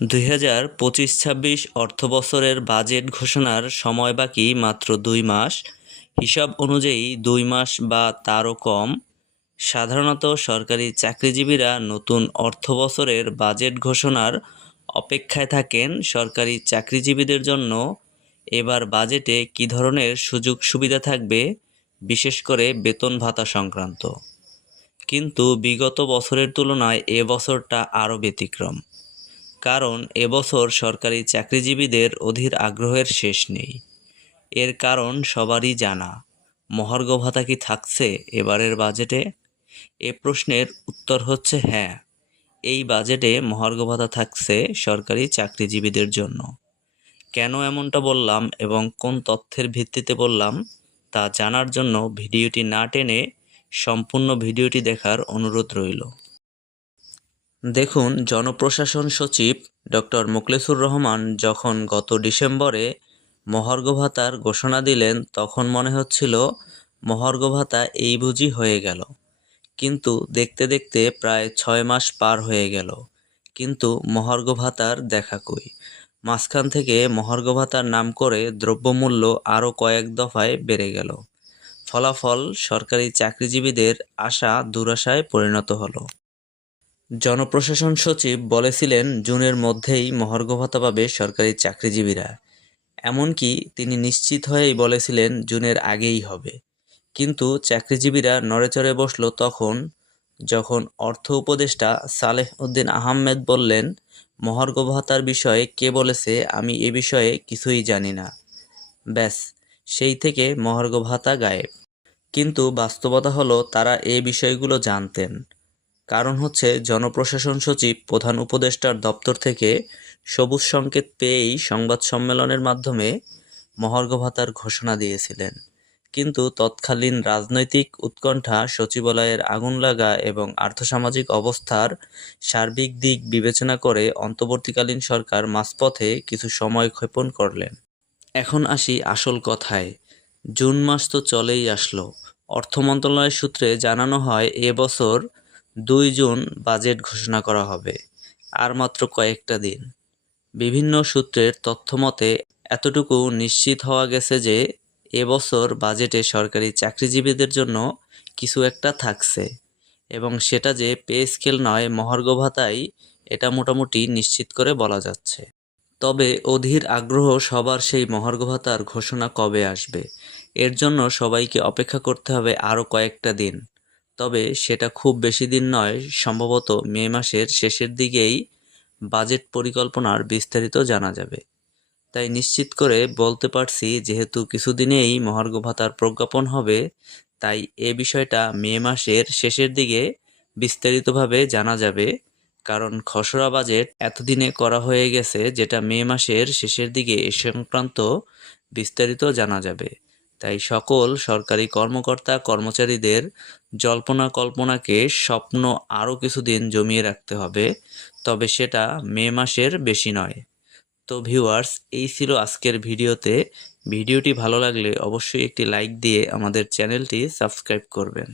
দুই হাজার পঁচিশ ছাব্বিশ অর্থবছরের বাজেট ঘোষণার সময় বাকি মাত্র দুই মাস। হিসাব অনুযায়ী দুই মাস বা তারও কম। সাধারণত সরকারি চাকরিজীবীরা নতুন অর্থবছরের বাজেট ঘোষণার অপেক্ষায় থাকেন সরকারি চাকরিজীবীদের জন্য। এবার বাজেটে কী ধরনের সুযোগ সুবিধা থাকবে, বিশেষ করে বেতন ভাতা সংক্রান্ত। কিন্তু বিগত বছরের তুলনায় এ বছরটা আরও ব্যতিক্রম। কারণ এবছর সরকারি চাকরিজীবীদের অধীর আগ্রহের শেষ নেই। এর কারণ সবারই জানা। মহার্ঘ ভাতা কি থাকছে এবারের বাজেটে? এ প্রশ্নের উত্তর হচ্ছে হ্যাঁ। এই বাজেটে মহার্ঘ ভাতা থাকছে সরকারি চাকরিজীবীদের জন্য। কেন এমনটা বললাম এবং কোন তথ্যের ভিত্তিতে বললাম তা জানার জন্য ভিডিওটি না টেনে সম্পূর্ণ ভিডিওটি দেখার অনুরোধ রইল। দেখুন, জনপ্রশাসন সচিব ডক্টর মুকলেসুর রহমান যখন গত ডিসেম্বরে মহার্ঘ ভাতার ঘোষণা দিলেন, তখন মনে হচ্ছিল মহার্ঘ ভাতা এই বুঝি হয়ে গেল। কিন্তু দেখতে দেখতে প্রায় ছয় মাস পার হয়ে গেল। কিন্তু মহার্ঘ ভাতার দেখা কই? মাঝখান থেকে মহার্ঘ ভাতার নাম করে দ্রব্যমূল্য আরও কয়েক দফায় বেড়ে গেল। ফলাফল সরকারি চাকরিজীবীদের আশা দুরাশায় পরিণত হলো। জনপ্রশাসন সচিব বলেছিলেন, জুনের মধ্যেই মহার্ঘ ভাতা পাবে সরকারি চাকরিজীবীরা। এমনকি তিনি নিশ্চিত হয়েই বলেছিলেন, জুনের আগেই হবে। কিন্তু চাকরিজীবীরা নড়েচড়ে বসল তখন, যখন অর্থ উপদেষ্টা সালেহ উদ্দিন আহমেদ বললেন, মহার্ঘ ভাতার বিষয়ে কে বলেছে আমি এ বিষয়ে কিছুই জানি না। ব্যাস, সেই থেকে মহার্ঘ ভাতা গায়েব। কিন্তু বাস্তবতা হলো, তারা এ বিষয়গুলো জানতেন। কারণ হচ্ছে জনপ্রশাসন সচিব, প্রধান উপদেষ্টার দপ্তর থেকে সবুজ সংকেত পেয়েই সংবাদ সম্মেলনের মাধ্যমে মহার্ঘ ভাতার ঘোষণা দিয়েছিলেন। কিন্তু তৎকালীন রাজনৈতিক উৎকণ্ঠা, সচিবালয়ের আগুন লাগা এবং আর্থসামাজিক অবস্থার সার্বিক দিক বিবেচনা করে অন্তর্বর্তীকালীন সরকার মাঝপথে কিছু সময় ক্ষেপণ করলেন। এখন আসি আসল কথায়। জুন মাস তো চলেই আসলো। অর্থ মন্ত্রণালয়ের সূত্রে জানানো হয় এবছর দুই জুন বাজেট ঘোষণা করা হবে, আর মাত্র কয়েকটা দিন। বিভিন্ন সূত্রের তথ্যমতে, এতটুকু নিশ্চিত হওয়া গেছে যে এবছর বাজেটে সরকারি চাকরিজীবীদের জন্য কিছু একটা থাকছে, এবং সেটা যে পে স্কেল নয় মহার্ঘ ভাতাই, এটা মোটামুটি নিশ্চিত করে বলা যাচ্ছে। তবে অধীর আগ্রহ সবার সেই মহার্ঘ ভাতার ঘোষণা কবে আসবে, এর জন্য সবাইকে অপেক্ষা করতে হবে আরও কয়েকটা দিন। তবে সেটা খুব বেশি দিন নয়, সম্ভবত মে মাসের শেষের দিকেই বাজেট পরিকল্পনার বিস্তারিত জানা যাবে। তাই নিশ্চিত করে বলতে পারছি, যেহেতু কিছুদিনেই মহার্ঘ ভাতার প্রজ্ঞাপন হবে, তাই এ বিষয়টা মে মাসের শেষের দিকে বিস্তারিতভাবে জানা যাবে। কারণ খসড়া বাজেট এতদিনে করা হয়ে গেছে, যেটা মে মাসের শেষের দিকে এ সংক্রান্ত বিস্তারিত জানা যাবে। তাই সকল সরকারি কর্মকর্তা, কর্মচারীদের জল্পনা কল্পনাকে স্বপ্ন আরও কিছুদিন জমিয়ে রাখতে হবে, তবে সেটা মে মাসের বেশি নয়। তো ভিউয়ার্স, এই ছিল আজকের ভিডিওতে। ভিডিওটি ভালো লাগলে অবশ্যই একটি লাইক দিয়ে আমাদের চ্যানেলটি সাবস্ক্রাইব করবেন।